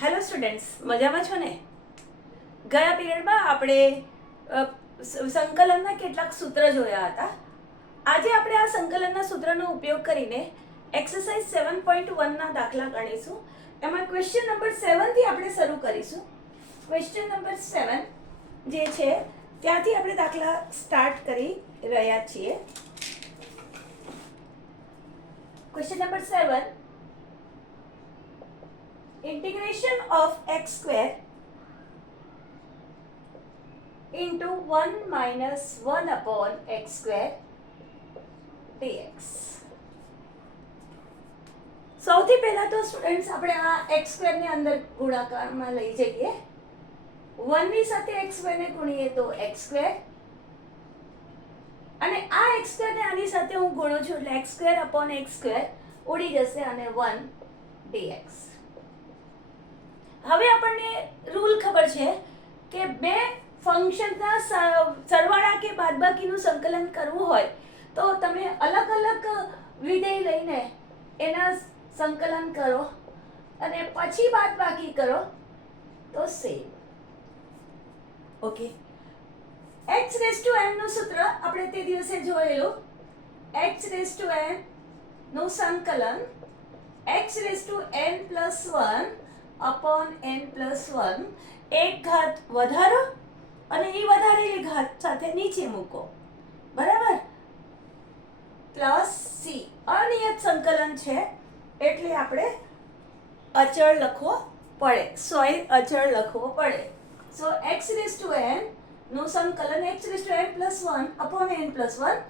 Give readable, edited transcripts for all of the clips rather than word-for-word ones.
Hello students, મજામાં છો ને? ગયા પીરિયડમાં આપણે સંકલનના કેટલાક સૂત્ર જોયા હતા. આજે આપણે આ સંકલનના સૂત્રનો ઉપયોગ કરીને એક્સરસાઇઝ 7.1ના દાખલા ગણીશું. એમાં ક્વેશ્ચન નંબર 7થી આપણે શરૂ કરીશું. ક્વેશ્ચન નંબર 7 જે છે ત્યાંથી આપણે દાખલા સ્ટાર્ટ કરી રહ્યા છીએ. Question number 7, integration of x square into 1 minus 1 upon x square dx. સૌથી પહેલા તો સ્ટુડન્ટ્સ આપણે આ x square ને અંદર ગુણાકારમાં લઈ જઈએ. 1 ની સાથે x square ને ગુણીએ તો x square, અને આ x square ને આની સાથે હું ગુણું છું એટલે x square upon x square ઉડી જશે અને 1 dx. હવે આપણને રૂલ ખબર છે કે બે ફંક્શનના સરવાળા કે બાદબાકીનું સંકલન કરવું હોય તો તમે અલગ અલગ વિધેય લઈને એના સંકલન કરો અને પછી બાદબાકી કરો તો same. Okay, x raise to n નું સૂત્ર આપણે તે દિવસે જોયેલું. x રેઝ ટુ n નું સંકલન x raise to n plus 1 upon n plus 1, એક ઘાત વધારો અને એ વધારેલી ઘાત સાથે નીચે મૂકો, બરાબર, પ્લસ c. અનિયત સંકલન છે એટલે આપણે અચળ લખવો પડે, સોય અચળ લખવો પડે. So x raise to n નું સંકલન x raise to n plus 1 upon n plus 1,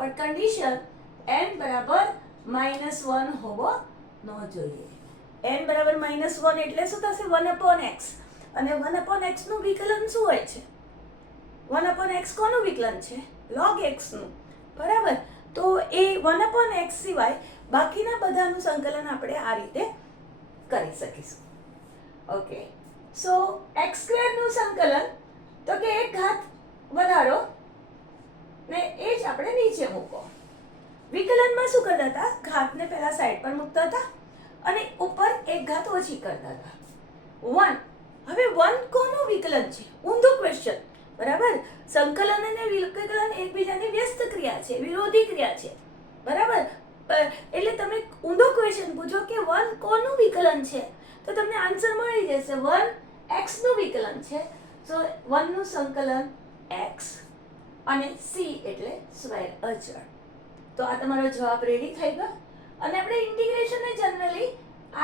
પણ કન્ડિશન n બરાબર -1 હોવો ન જોઈએ. n બરાબર -1 એટલે શું થશે? 1 upon x, અને 1 upon x નું વિકલન શું હોય છે? 1 upon x કોનું વિકલન છે? log x નું, બરાબર. તો એ 1 upon x સિવાય બાકીના બધાનું સંકલન આપણે આ રીતે કરી શકીશું. ઓકે, સો x સ્ક્વેર નું સંકલન તો કે એક ઘાત વધારો ને એ જ આપણે નીચે મૂકો. વિકલનમાં શું કરતા હતા? ઘાતને પહેલા સાઈડ પર મૂકતા હતા અને ઉપર એક ઘાત ઓછી કરતા હતા. 1, હવે 1 કોનું વિકલન છે? ઊંધો ક્વેશ્ચન, બરાબર. સંકલન અને વિકલન એકબીજાની વ્યસ્ત ક્રિયા છે, વિરોધી ક્રિયા છે, બરાબર. એટલે તમે ઊંધો ક્વેશ્ચન પૂછો કે 1 કોનું વિકલન છે તો તમને આન્સર મળી જશે 1 x નું વિકલન છે. સો 1 નું સંકલન x અને c એટલે સ્વૈર અચળ. તો આ તમારો જવાબ રેડી થઈ ગયો અને આપણે ઇન્ટિગ્રેશનને જનરલી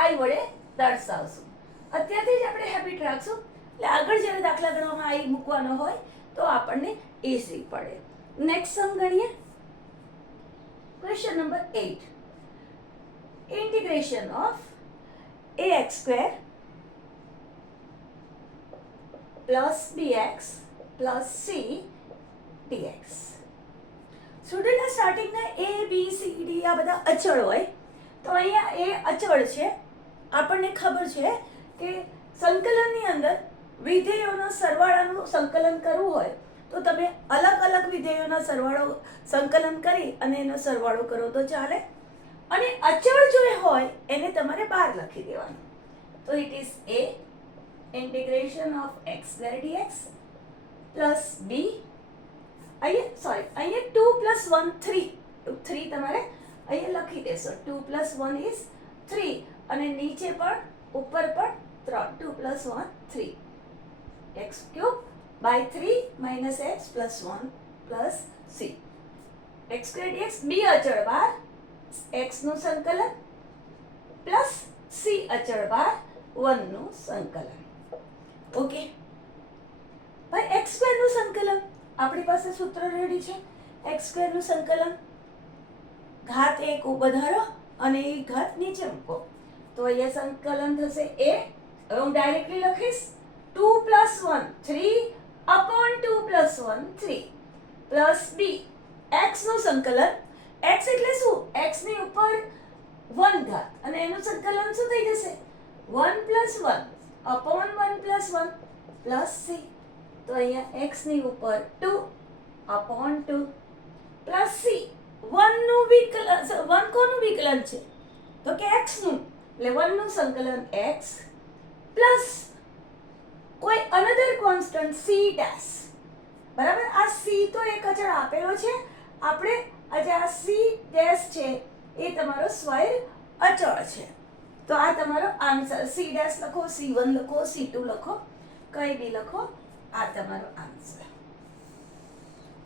i વડે દર્શાવશું. અત્યારથી જ આપણે હેબિટ રાખશું એટલે આગળ જ્યારે દાખલા ગણવામાં i મૂકવાનો હોય તો આપણને ઈઝી પડે. નેક્સ્ટ સમ ગણીએ. Question number 8, integration of ax square plus bx plus c dx. સ્ટુડન્ટના સ્ટાર્ટિંગના a b c d આ બધા અચળ હોય તો અહીંયા એ અચળ છે. આપણને ખબર છે કે સંકલનની અંદર વિધેયોના સરવાળાનું સંકલન કરવું હોય તો તમે અલગ અલગ વિધેયોના સરવાળો સંકલન કરી અને એનો સરવાળો કરો તો ચાલે, અને અચળ જો હોય એને તમારે બહાર લખી દેવાનું. તો it is a integration of x square dx plus b, અહીંયા 2 plus 1 3 તમારે અહીંયા લખી દેશો. 2 plus 1 is 3 અને નીચે પણ ઉપર પણ 3, 2 plus 1 3, x cube by 3 minus x plus 1 plus c. x square dx b અચળ બાર, x નું સંકલન પ્લસ c અચળ બાર 1 નું સંકલન. ઓકે ભાઈ, x સ્ક્વેર નું સંકલન આપણી પાસે સૂત્ર રેડી છે. x સ્ક્વેર નું સંકલન ઘાત 1 વધારો અને એ ઘાત નીચે મૂકો તો અહીંયા સંકલન થશે a. હવે હું ડાયરેક્ટલી લખીશ 2 plus 1 3 upon 2 plus 1 3 plus b. x નું સંકલન, x એટલે શું? x ની ઉપર 1 ઘાત અને એનું સંકલન શું થઈ જશે? 1 plus 1 upon 1 plus 1 plus c. તો અહીંયા x ની ઉપર 2 upon 2 પ્લસ c. 1 નું વિકલન, 1 કોનું વિકલન છે? તો કે x નું, એટલે 1 નું સંકલન x પ્લસ કોઈ અનધર કોન્સ્ટન્ટ સી ડેશ, બરાબર. આ સી તો એક અચળ આપેલો છે, આપણે આજે આ સી ડેશ છે એ તમારો સ્વૈર અચળ છે. તો આ તમારો આન્સર. સી ડેશ લખો, C1 લખો, C2 લખો, કંઈ બી લખો, આ તમારો answer.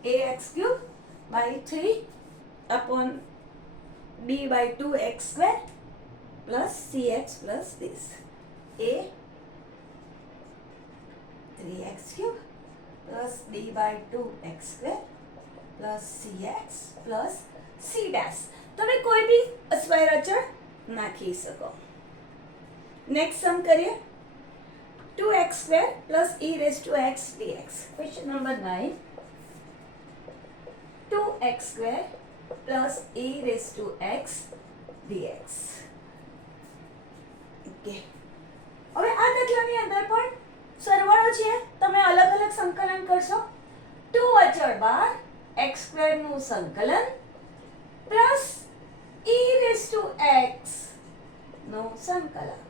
ax³ by 3 upon b by 2x² plus cx plus this. a 3x³ plus b by 2x² plus cx plus c dash. તમે કોઈ બી સ્વૈર અચળ નાખી શકો. નેક્સ્ટ સમ કરીએ. 2x² plus e raised to x dx. Question number 9. 2x² plus e raised to x dx. Okay, હવે આ દાખલાની અંદર પણ સરવાળો છે, તમે અલગ અલગ સંકલન કરશો. 2 અચળ બાર x² નું સંકલન plus e raised to x નું સંકલન.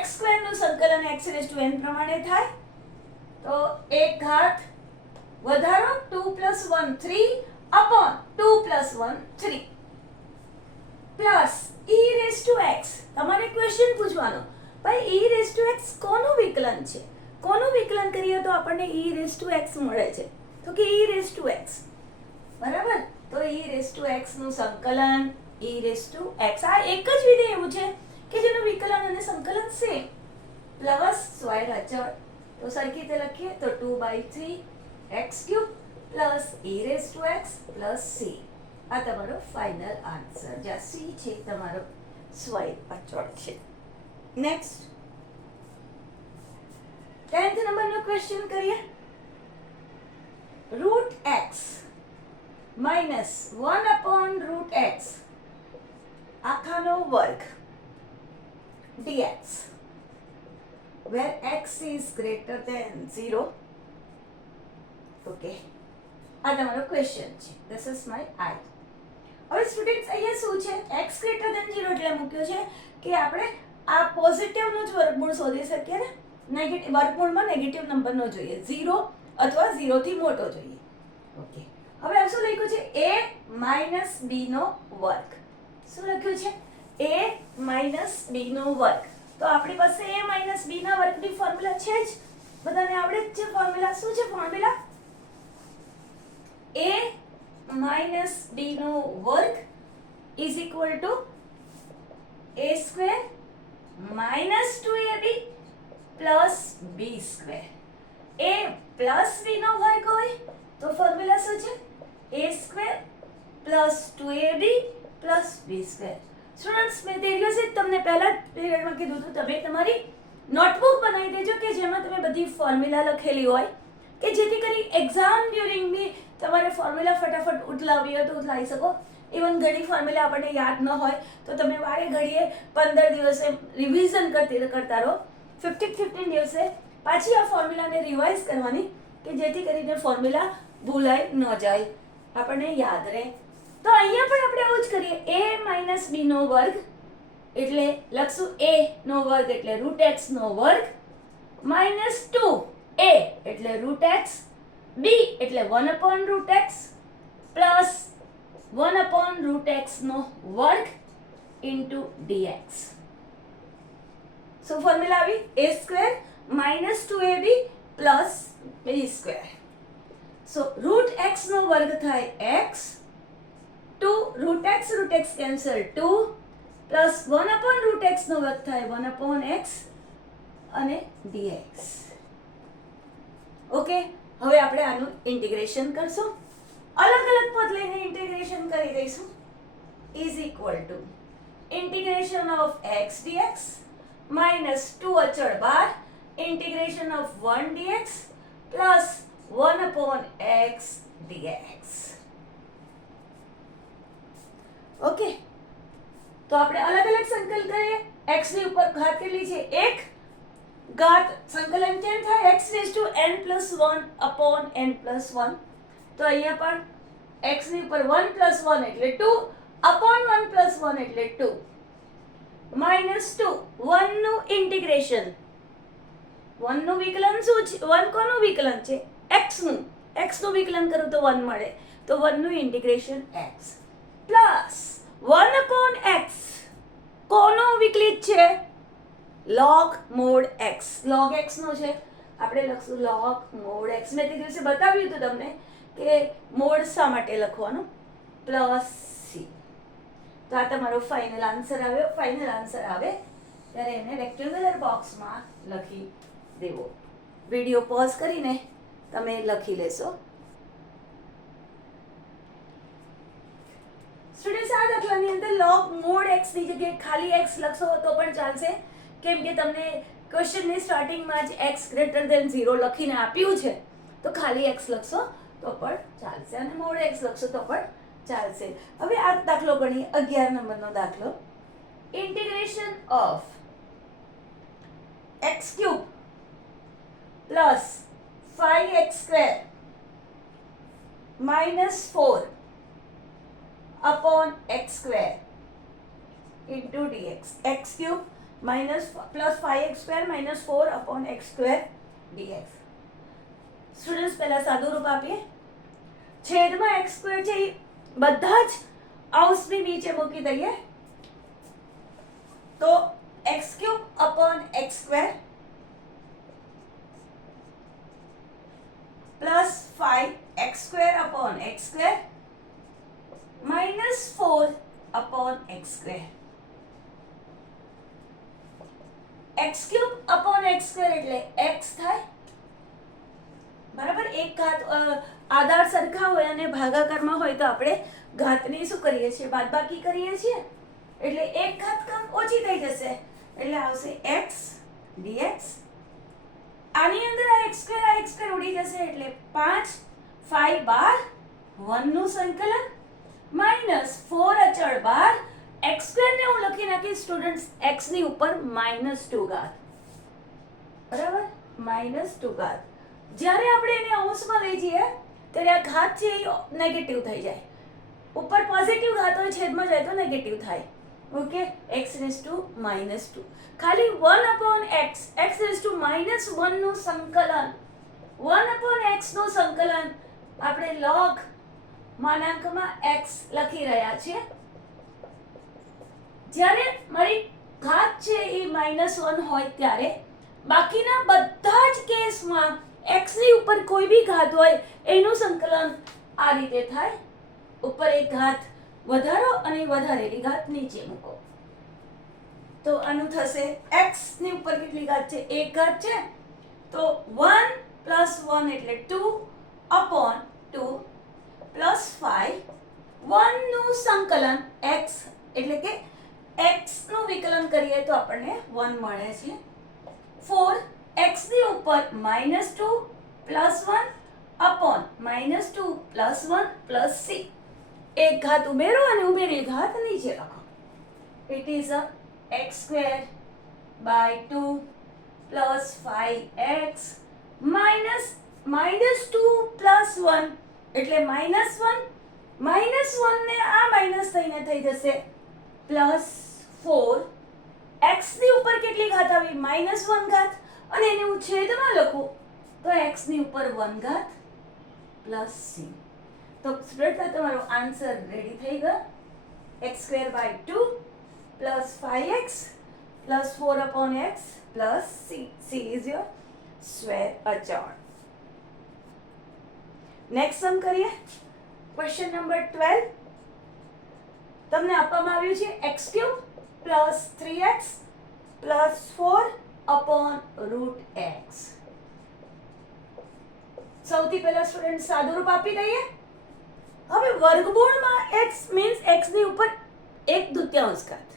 x² નું સંકલન x raised to n પ્રમાણે થાય, તો એક ઘાત વધારો 2 + 1 3 upon 2 + 1 3 plus e raised to x. તમારે ક્વેશ્ચન પૂછવાનો, ભાઈ e raised to x કોનું વિકલન છે? કોનું વિકલન કરીએ તો આપણને e raised to x મળે છે? તો કે e raised to x, બરાબર. તો e raised to x નું સંકલન e raised to x. આ એક જ વિધેય એવું છે કે જેનું વિકલન અને સંકલન સેમ, પ્લસ સ્વૈર અચળ. તો સરખી રીતે લખીએ તો 2/3 x³ plus e raised to x plus c. આ તમારો ફાઇનલ આન્સર, જ્યાં c છે તમારો સ્વૈર અચળ છે. નેક્સ્ટ 10th નંબરનો ક્વેશ્ચન કરીએ. √x minus 1/√x આખાનો વર્ગ dx where x is greater than 0. Okay, આ તમારો ક્વેશ્ચન છે. ધીસ ઇઝ માય આઈ. હવે સ્ટુડન્ટ્સ અહીંયા શું છે, x greater than 0 એટલે મૂક્યો છે કે આપણે આ પોઝિટિવનો જ વર્ગમૂળ શોધી શકીએ ને. નેગેટિવ વર્ગમૂળમાં નેગેટિવ નંબર નો જોઈએ, 0 અથવા 0 થી મોટો જોઈએ. ઓકે, હવે આ શું લખ્યું છે, a - b નો વર્ગ. શું લખ્યું છે, a - b નો વર્ગ. તો આપણી પાસે a - b ના વર્ગની ફોર્મ્યુલા છે જ, બધાને આવડે જ છે ફોર્મ્યુલા. શું છે ફોર્મ્યુલા? a - b નો વર્ગ is equal to a² minus 2ab plus b². a plus b નો વર્ગ હોય તો ફોર્મ્યુલા શું છે, a² plus 2ab plus b². Students, મેં તે દિવસે તમને પહેલા પીરિયડમાં કીધું હતું, તમે તમારી નોટબુક બનાવી દેજો કે જેમાં તમે બધી ફોર્મ્યુલા લખેલી હોય, કે જેથી કરી એક્ઝામ ડ્યુરિંગ બી તમારે ફોર્મ્યુલા ફટાફટ ઉઠલાવવી હોય તો ઉઠલાવી શકો. ઇવન ઘણી ફોર્મ્યુલા આપણને યાદ ન હોય તો તમે વારે ઘડીએ 15 દિવસે રિવિઝન કરતા રહો. 15 દિવસે પાછી આ ફોર્મ્યુલાને રિવાઇઝ કરવાની કે જેથી કરીને ફોર્મ્યુલા ભૂલાય ન જાય, આપણને યાદ રહે. તો અહીંયા પણ આપણે આવું જ કરીએ. a - b નો વર્ગ એટલે લખશું a નો વર્ગ એટલે √x નો વર્ગ -2a એટલે √x, b એટલે 1/√x પ્લસ 1/√x નો વર્ગ ઇન્ટુ dx. શું ફોર્મ્યુલા આવી? a² - 2ab plus b². સો √x નો વર્ગ થાય x, 2 √x cancel 2 plus 1/√x નો વર્ગ થાય 1/x અને dx. ઓકે, હવે આપણે આનું ઇન્ટિગ્રેશન કરશું. અલગ અલગ પદ લઈને ઇન્ટિગ્રેશન કરી દઈશું. Is equal to integration of x dx minus 2 અચળ બાર integration of 1 dx plus 1/x dx. Okay, તો આપણે અલગ અલગ સંકલન કરીએ. x ની ઉપર ઘાત કેટલી છે? 1 ઘાત. સંકલન કેમ થાય? x raised to n plus 1 upon n plus 1. તો અહીંયા પણ x ની ઉપર 1 plus 1 એટલે 2 upon 1 plus 1 એટલે 2. -2 1 નું ઇન્ટિગ્રેશન. 1 નું વિકલન શું છે? 1 કોનું વિકલન છે? x નું. x નું વિકલન કરું તો 1 મળે. તો 1 નું ઇન્ટિગ્રેશન x પ્લસ 1/x કોનું વિકલિત છે? log mod x. log x નો છે, આપણે લખશું log mod x. મેં તે દિવસે બતાવ્યું હતું તમને કે મોડ શા માટે લખવાનું, પ્લસ c. તો આ તમારો ફાઇનલ આન્સર આવ્યો. ફાઇનલ આન્સર આવે ત્યારે એને રેક્ટેંગ્યુલર બોક્સમાં લખી દેવો. વિડીયો પોઝ કરીને તમે લખી લેશો. સ્ટુડન્ટ્સ, આ દાખલાની અંદર log mod x ની જગ્યાએ ખાલી x લખશો તો પણ ચાલશે, કેમ કે તમને ક્વેશ્ચનની સ્ટાર્ટિંગમાં જ x ગ્રેટર ધેન 0 લખીને આપ્યું છે. તો ખાલી x લખશો તો પણ ચાલશે અને mod x લખશો તો પણ ચાલશે. હવે આ દાખલો ગણીએ. 11 નંબરનો દાખલો. Integration of x³ plus 5x² -4 upon x² into dx. x³ plus 5x² -4 upon x² dx. Students, પહેલા સાદું રૂપ આપીએ. છેદમાં x² છે એ બધા જ અંશની નીચે મૂકી દઈએ તો x³ upon x² plus 5x² upon x² -4 upon x². x³ upon x² એટલે x થાય, બરાબર. એક ઘાત આધાર સરખા હોય અને ભાગાકારમાં હોય તો આપણે ઘાતની શું કરીએ છીએ? બાદબાકી કરીએ છીએ. એટલે એક ઘાત કમ ઓછી થઈ જશે એટલે આવશે x dx. આની અંદર આ x² ઉડી જશે એટલે 5 5 12 1 નું સંકલન -4 અચળ 12 x² ને હું લખી નાખી સ્ટુડન્ટ્સ x ની ઉપર -2 ઘાત, બરાબર. -2 ઘાત. જ્યારે આપણે એને અંશમાં લઈ જઈએ ત્યારે આ ઘાત છે એ નેગેટિવ થઈ જાય. ઉપર પોઝિટિવ ઘાત હોય, છેદમાં જાય તો નેગેટિવ થાય. ઓકે. x⁻². ખાલી 1/x x⁻1 નું સંકલન, 1/x નું સંકલન આપણે log માનાંકમાં x લખી રહ્યા છીએ. જ્યારે મારી ઘાત છે એ -1 હોય ત્યારે બાકીના બધા જ કેસમાં x ની ઉપર કોઈ બી ઘાત હોય એનું સંકલન આ રીતે થાય. ઉપર એક ઘાત વધારો અને વધારેલી ઘાત નીચે મૂકો. તો આનું થશે x ની ઉપર કેટલી ઘાત છે? એક ઘાત છે. તો 1 + 1 એટલે 2 upon 2 plus 5 1 નું સંકલન x એટલે કે x નું વિકલન કરીએ તો આપણને 1 મળે છે. 4 x ની ઉપર -2 plus 1 upon -2 plus 1 plus c. એક ઘાત ઉમેરો અને ઉમેરેલી ઘાત નીચે લખો. It is a x² by 2 plus 5x -2 plus 1 એટલે -1 ને આ માઇનસ થઈને થઈ જશે +4. x ની ઉપર કેટલી ઘાત આવી? -1 ઘાત. અને એને હું છેદમાં લખું તો x ની ઉપર 1 ઘાત પ્લસ c. તો સ્ટુડન્ટ, તમારો આન્સર રેડી થઈ ગયો. x² by 2 plus 5x plus 4 upon x plus c. c is your square અચળ. નેક્સ્ટ સમ કરીએ. Question number 12. તમને આપવામાં આવ્યું છે x³ plus 3x plus 4 upon √x. સૌથી પહેલા સ્ટુડન્ટ સાદું રૂપ આપી દઈએ. હવે વર્ગમૂળમાં x મીન્સ x ની ઉપર 1/2 ઘાત.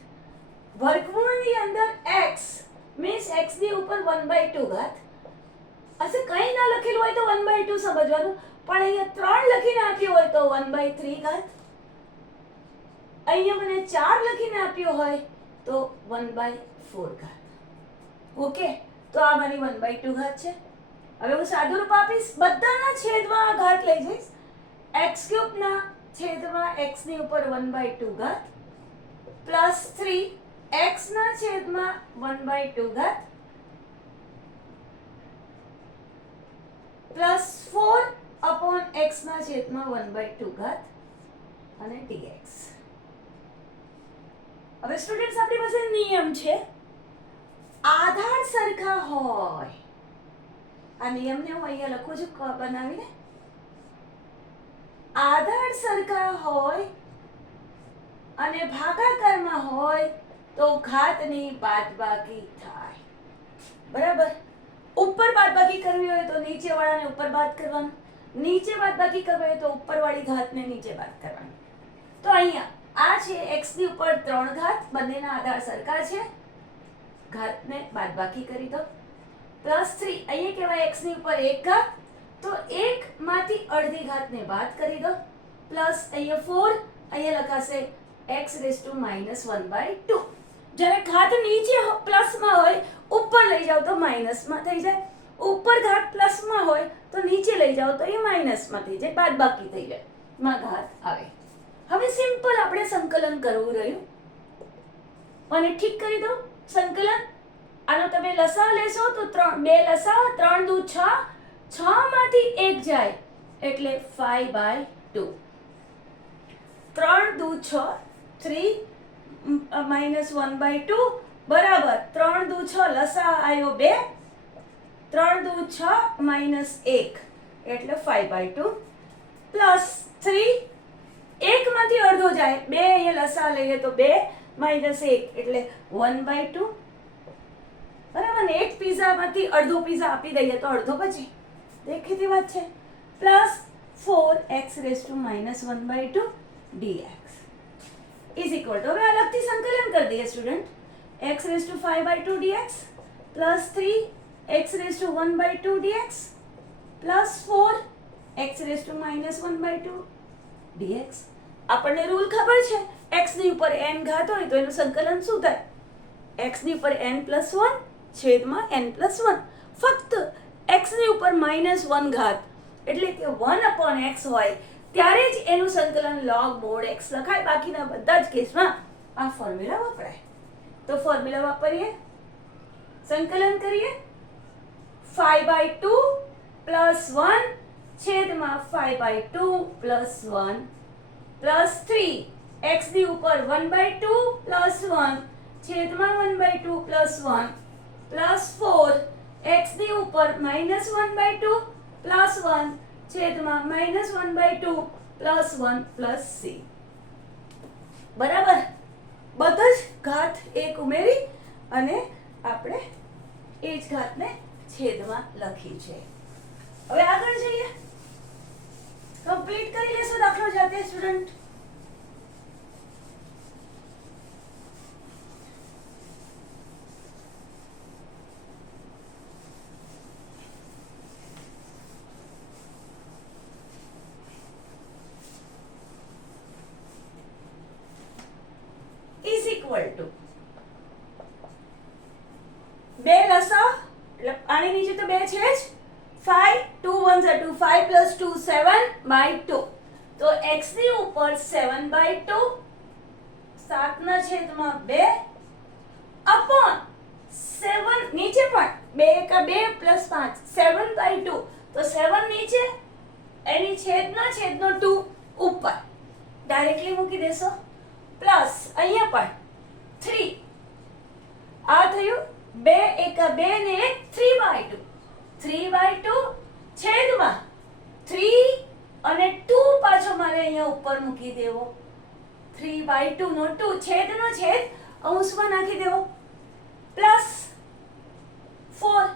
વર્ગમૂળની અંદર x મીન્સ x ની ઉપર 1/2 ઘાત. અસે કંઈ ના લખેલું હોય તો 1/2 સમજવાનું, પણ અહીંયા 3 લખીને આપ્યું હોય તો 1/3 ઘાત. અહીંયા મને 4 લખીને આપ્યો હોય તો 1/4 ઘાત. ઓકે. તો આ મારી 1/2 ઘાત છે. હવે હું સાદું રૂપ આપીશ. બધાના છેદમાં આ ઘાત લઈ જઈશ. x³ ના છેદમાં x ની ઉપર 1/2 ઘાત પ્લસ 3 x ના છેદમાં 1/2 ઘાત પ્લસ 4 અપોન x ના છેદમાં 1/2 ઘાત અને dx. હવે સ્ટુડન્ટ્સ આપણી પાસે નિયમ છે, આધાર સરખા હોય, આ નિયમને હું અહીંયા લખું છું બનાવીને, આધાર સરખા હોય અને ભાગાકારમાં હોય તો ઘાતની બાદબાકી થાય. બરાબર? ઉપર બાદબાકી કરવી હોય તો નીચેવાળાને ઉપર બાદ કરવાનું, નીચે બાદબાકી કરવી હોય તો ઉપરવાળી ઘાતને નીચે બાદ કરવાની. તો અહીંયા આ છે x ની ઉપર 3 ઘાત, બંનેના આધાર સરખા છે, ઘાતને બાદબાકી કરી દો. +3 અહીંયા કહેવાય x ની ઉપર 1 ઘાત, તો 1 માંથી અડધી ઘાતને બાદ કરી દો. પ્લસ અહીંયા 4, અહીંયા લખાશે x raised to -1/2. જ્યારે ઘાત નીચે પ્લસમાં હોય ઉપર લઈ જાવ તો માઇનસમાં થઈ જાય, ઉપર ઘાત પ્લસમાં હોય તો નીચે લઈ જાવ તો એ માઇનસમાં થઈ જાય, બાદબાકી થઈ જાય, માં ઘાત આવે. હવે સિમ્પલ આપણે સંકલન કરવું રહ્યું, અને ઠીક કરી દો સંકલન. આનો તમે લસાઅ લેશો તો 2 લસાઅ 3 દુ 6, 6 માંથી 1 જાય એટલે 5/2. 3 દુ 6, 3 -1/2 બરાબર 3 દુ 6, લસાઅ આવ્યો 2, 3 દુ 6 -1 એટલે 5/2 પ્લસ 3, 1 માંથી અડધો જાય, 2 અહીંયા લસાઅ લઈએ તો 2 -1 એટલે 1/2. બરાબર ને? એક પીઝામાંથી અડધો પીઝા આપી દઈએ તો અડધો બચે, દેખીતી વાત છે. Plus 4x raised to -1/2 dx is equal to, હવે અલગથી સંકલન કરી દઈએ student, x raised to 5/2 dx plus 3x raised to 1/2 dx plus 4x raised to -1/2 dx. આપણને રૂલ ખબર છે, x ની ઉપર n ઘાત હોય તો એનું સંકલન શું થાય? x ની ઉપર n+1 છેદમાં n+1. ફક્ત x ની ઉપર -1 ઘાત એટલે કે 1/x હોય ત્યારે જ એનું સંકલન log mod x લખાય, બાકીના બધા જ કેસમાં આ ફોર્મ્યુલા વપરાય. તો ફોર્મ્યુલા વાપરીએ, સંકલન કરીએ. 5/2 પ્લસ 1 છેદમાં 5/2 પ્લસ 1 પ્લસ 3 x ની ઉપર 1/2 પ્લસ 1 છેદમાં 1/2 પ્લસ 1 પ્લસ 4 x ની ઉપર -1/2 પ્લસ 1 છેદમાં -1/2 પ્લસ 1 પ્લસ c. બરાબર? બધા જ ઘાત એક ઉમેરી અને આપણે એ જ ઘાતને છેદમાં લખી છે. હવે આગળ જઈએ, કમ્પ્લીટ કરી લેશો દાખલો જાતે સ્ટુડન્ટ. is equal to 2 લસાઅ એટલે આની નીચે તો 2 છે જ, 5 2 1 2 5 plus 2 7/2. તો x ની ઉપર 7/2 7 ના છેદમાં 2 અપોન 7 નીચે પણ 2 કા 2 પ્લસ 5 7/2. તો 7 નીચે, એની છેદનો 2 ઉપર ડાયરેક્ટલી મૂકી દેશો. પ્લસ અહીંયા પણ 3, આ થયું 2 એકા 2 ને 1 3/2, 3/2 છેદમાં 3 અને 2 પાછો મારે અહીંયા ઉપર મૂકી દેવો. 3/2 નો 2 છેદનો છેદ અંશમાં નાખી દેવો. પ્લસ 4,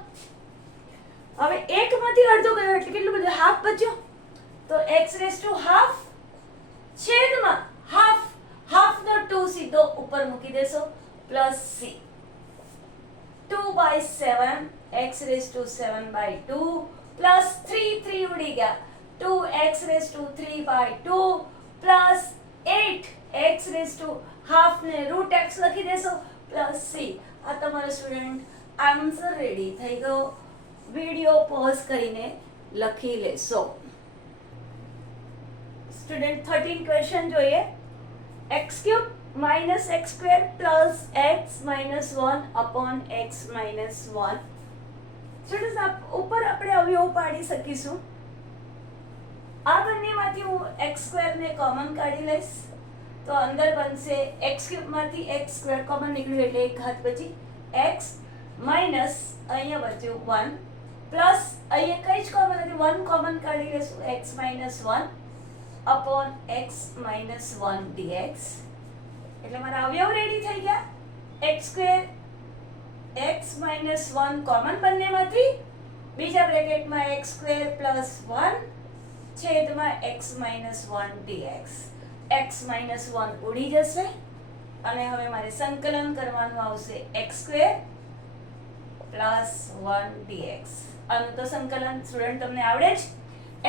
હવે 1 માંથી અડધો ગયો એટલે કેટલું બધું? હાફ બચ્યો. તો x raised to half છેદમાં હાફ, હાફ નો 2 સીધો ઉપર મૂકી દેશો. Plus c 2/7 x raised to 7/2 plus 3 ઉડી ગયા, 2x raised to 3/2 plus 8 x raised to half ને રૂટ x લખી દેશો. Plus c. આ તમારો સ્ટુડન્ટ આન્સર રેડી થઈ ગયો. વિડિયો પોઝ કરીને લખી લેશો. સ્ટુડન્ટ 13 ક્વેશ્ચન જોઈએ. x³ minus x square plus x minus 1 upon x minus 1. Students ઉપર આપણે અવયવ પાડી શકીશું. આ બંનેમાંથી હું એક્સ સ્ક્વેરને કોમન કાઢી લઈશ તો અંદર બનશે એક્સ ક્યુબમાંથી એક્સ સ્ક્વેર કોમન નીકળ્યું એટલે એક ઘાત બચી એક્સ માઇનસ અહીંયા બચ્યું 1 પ્લસ અહીંયા કઈ જ કોમન નથી 1 કોમન કાઢી લઈશું x minus 1 upon x minus 1 dx. એટલે મારા અવયવ રેડી થઈ ગયા. X square x minus 1 common બંનેમાંથી, બીજા બ્રેકેટમાં એક્સ સ્ક્વેર પ્લસ 1 છેદમાં x minus 1 dx. X minus 1 ઉડી જશે અને હવે મારે સંકલન કરવાનું આવશે એક્સ સ્ક્વેર પ્લસ 1 dx. આનું તો સંકલન સ્ટુડન્ટ તમને આવડે જ.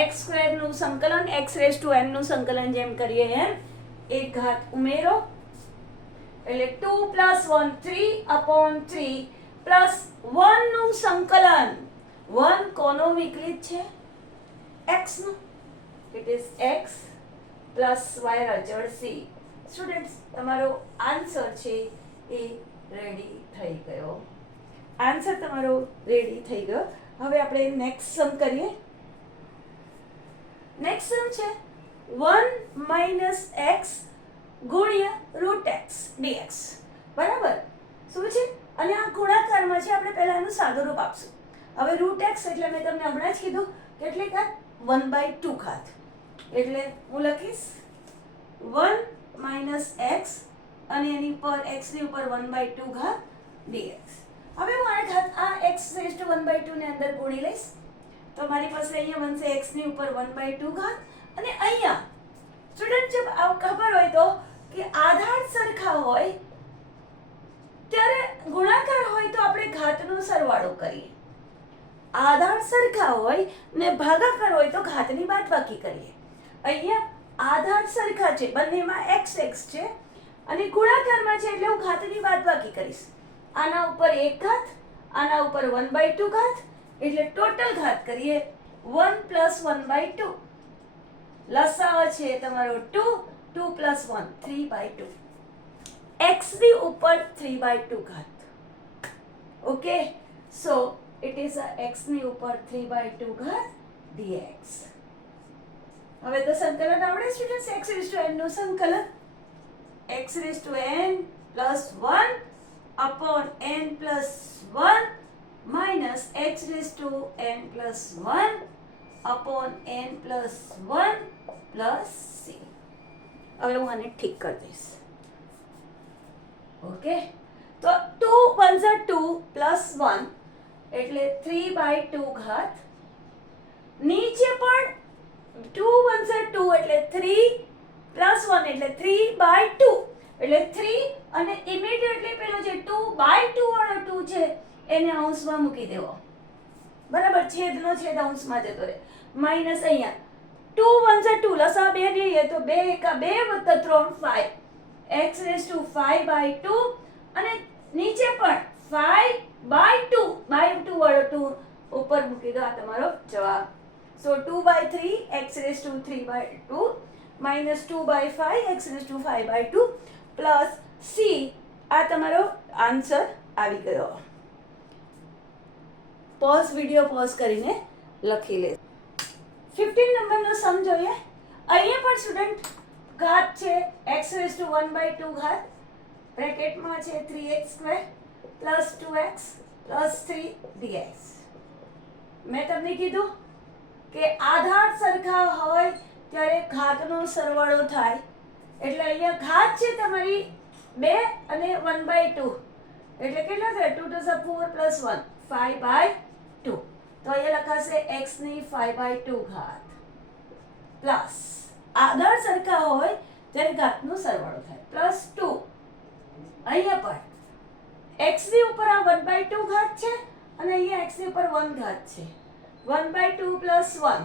એક્સ સ્ક્વેરનું સંકલન એક્સ રેઝ ટુ n નું સંકલન જેમ કરીએ એમ એક ઘાત ઉમેરો એટલે 2 પ્લસ 1 3 અપોન 3 પ્લસ 1 નું સંકલન. 1 કોનો વિકલિત છે? x નું. It is x plus y અચળ c. સ્ટુડન્ટ્સ તમારો આન્સર છે એ રેડી થઈ ગયો. આન્સર તમારો રેડી થઈ ગયો. હવે આપણે નેક્સ્ટ સમ કરીએ. નેક્સ્ટ સમ છે 1 માઇનસ એક્સ ગુણ્યા રૂટ એક્સ dx. બરાબર શું છે? અને આ ગુણાકારમાં છે. આપણે પહેલા એનું સાદું રૂપ આપશું. હવે રૂટ એક્સ એટલે મેં તમને હમણાં જ કીધું કેટલી ઘાત 1/2 ઘાત. એટલે હું લખીશ 1 માઇનસ એક્સ અને એની પર x ની ઉપર 1/2 ઘાત dx. હવે હું આ ઘાત આ x રેઝ ટુ 1/2 ને અંદર ગુણી લઈશ તો મારી પાસે અહીંયા બનશે x ની ઉપર 1/2 ઘાત અને અહીંયા સ્ટુડન્ટ જબ આ ખબર હોય તો કે આધાર સરખા હોય ત્યારે ગુણાકાર હોય તો આપણે ઘાતનો સરવાળો કરીએ. આધાર સરખા હોય ને ભાગાકાર હોય તો ઘાતની બાદબાકી કરીએ. અહીંયા આધાર સરખા છે, બંનેમાં x x છે અને ગુણાકારમાં છે એટલે હું ઘાતની બાદબાકી કરીશ. આના ઉપર એક ઘાત, આના ઉપર 1/2 ઘાત એટલે ટોટલ ઘાત કરીએ 1 પ્લસ 1/2. લસાઅ છે તમારો 2, 2 પ્લસ 1 3/2. x ની ઉપર 3/2 ઘાત. Okay, so it is a x ની ઉપર 3/2 ઘાત dx. હવે તો સંકલન આવડે students. x raise to n નું સંકલન x raise to n plus 1 upon n plus 1 minus x raise to n plus 1 upon n plus 1 plus c. હવે હું આને ઠીક કરી દઈશ. ઓકે, તો 2 1 2 પ્લસ 1 એટલે 3/2 ઘાત. નીચે પણ 2 1 2 એટલે 3 પ્લસ 1 એટલે 3/2 એટલે 3 અને ઇમિડિયેટલી પેલો જે 2/2 વાળો 2 છે એને અંશમાં મૂકી દેવો. બરાબર, છેદનો છેદ અંશમાં જતો રહે. માઇનસ અહીંયા 2 1 2 લસા 2 લઈએ તો 2 એકા 2 વત્તા 3 5 x રેઝ ટુ 5/2 અને નીચે પણ 5/2 વાળો 2 ઉપર મૂકી દો. આ તમારો જવાબ. So 2/3 x raise to 3/2 minus 2/5 x raise to 5/2 plus c. આ તમારો આન્સર આવી ગયો. પોઝ વિડિયો પોઝ કરીને લખી લે. 15 નંબરનો સમ જોઈએ. અહીંયા પણ સ્ટુડન્ટ ઘાત છે x રેઝ ટુ 1/2 ઘાત બ્રેકેટમાં છે 3x² plus 2x plus 3 dx. મેં તમને કીધું કે આધાર સરખા હોય ત્યારે ઘાતનો સરવાળો થાય. એટલે અહીંયા ઘાત છે તમારી 2 અને 1/2 એટલે કેટલા થાય 2 to the 4 plus 1 5/2. તો અહીંયા લખાશે x ની 5/2 ઘાત પ્લસ આધાર સરખા હોય ત્યારે ઘાતનો સરવાળો થાય પ્લસ 2. અહીંયા પણ x ની ઉપર આ 1/2 ઘાત છે અને અહીંયા x ની ઉપર 1 ઘાત છે. 1/2 પ્લસ 1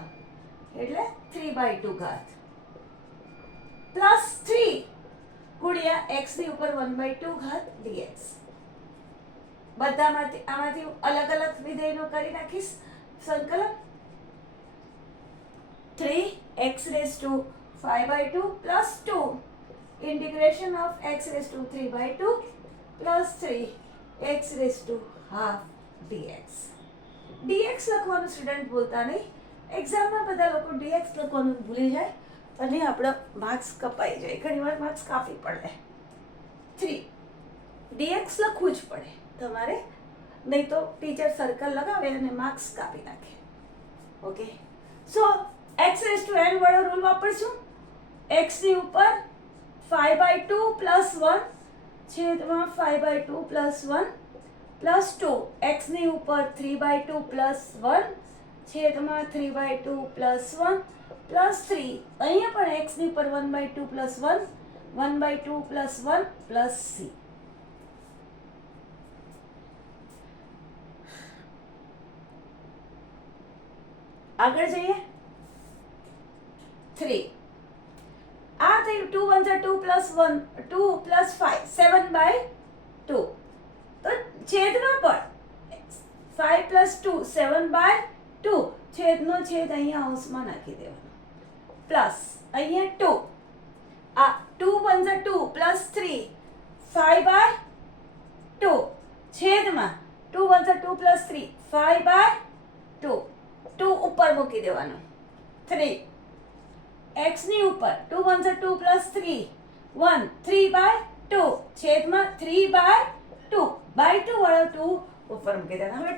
એટલે 3/2 ઘાત પ્લસ 3 ગુણ્યા x ની ઉપર 1/2 ઘાત dx. બધામાંથી આમાંથી અલગ અલગ વિધેયનો કરી નાખીશ સંકલન. 3x raise to 5/2 plus 2 integration of x raised to 3/2 plus 3 x raised to half dx. dx લખવાનું સ્ટુડન્ટ ભૂલતા નહીં. એક્ઝામમાં બધા લોકો dx લખવાનું ભૂલી જાય અને આપણા માર્ક્સ કપાઈ જાય. ઘણીવાર માર્ક્સ કાપી પડે. 3 dx લખવું જ પડે તમારે, નહીં તો ટીચર સર્કલ લગાવે અને માર્ક્સ કાપી નાખે. Okay, so x raised to n વાળો રૂલ વાપરશું. x ની ઉપર 5/2 પ્લસ 1 છેદમાં 5/2 પ્લસ 1 પ્લસ 2 x ની ઉપર 3/2 પ્લસ 1 છેદમાં 3/2 પ્લસ 1 પ્લસ 3 અહીંયા પણ x ની ઉપર 1/2 પ્લસ 1 1/2 પ્લસ 1 પ્લસ c. આગળ જઈએ. 3 આ થયું 2 1 2 પ્લસ 1 2 પ્લસ 5 7/2 તો છેદમાં પણ 5 પ્લસ 2 7/2 છેદનો છેદ અહીંયા અંશમાં નાખી દેવાનો પ્લસ અહીંયા 2 આ 2 1 2 પ્લસ 3 5/2 છેદમાં 2 1 2 પ્લસ 3 5/2 2 ઉપર મૂકી દેવાનો 3 x ની ઉપર 2 1 2 પ્લસ 3 1 3/2 છેદમાં 3/2 બાય 2 વાળો 2 ઉપર મૂકી દેવાનો. હવે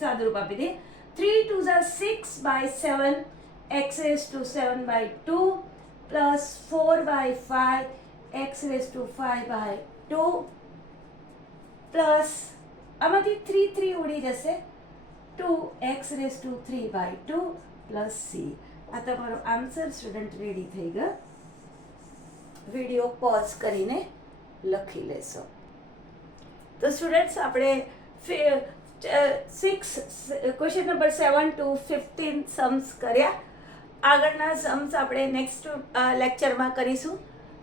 સાદુરૂપ આપી દઈએ. 3 2 6/7 x raised to 7/2 plus 4/5 x raised to 5/2 plus આમાંથી 3 3 ઉડી જશે 2x raised to 3/2 plus c. આ તમારો આન્સર સ્ટુડન્ટ રેડી થઈ ગયો. વિડીયો પોઝ કરીને લખી લેશો. તો સ્ટુડન્ટ્સ આપણે ક્વેશ્ચન નંબર 7 to 15 સમ્સ કર્યા. આગળના સમ્સ આપણે નેક્સ્ટ લેક્ચરમાં કરીશું.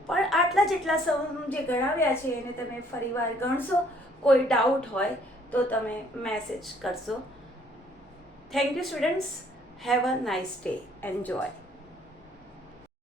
પણ આટલા જેટલા સમ જે ગણાવ્યા છે એને તમે ફરીવાર ગણશો. કોઈ ડાઉટ હોય તો તમે મેસેજ કરશો. Thank you students. Have a nice day. Enjoy.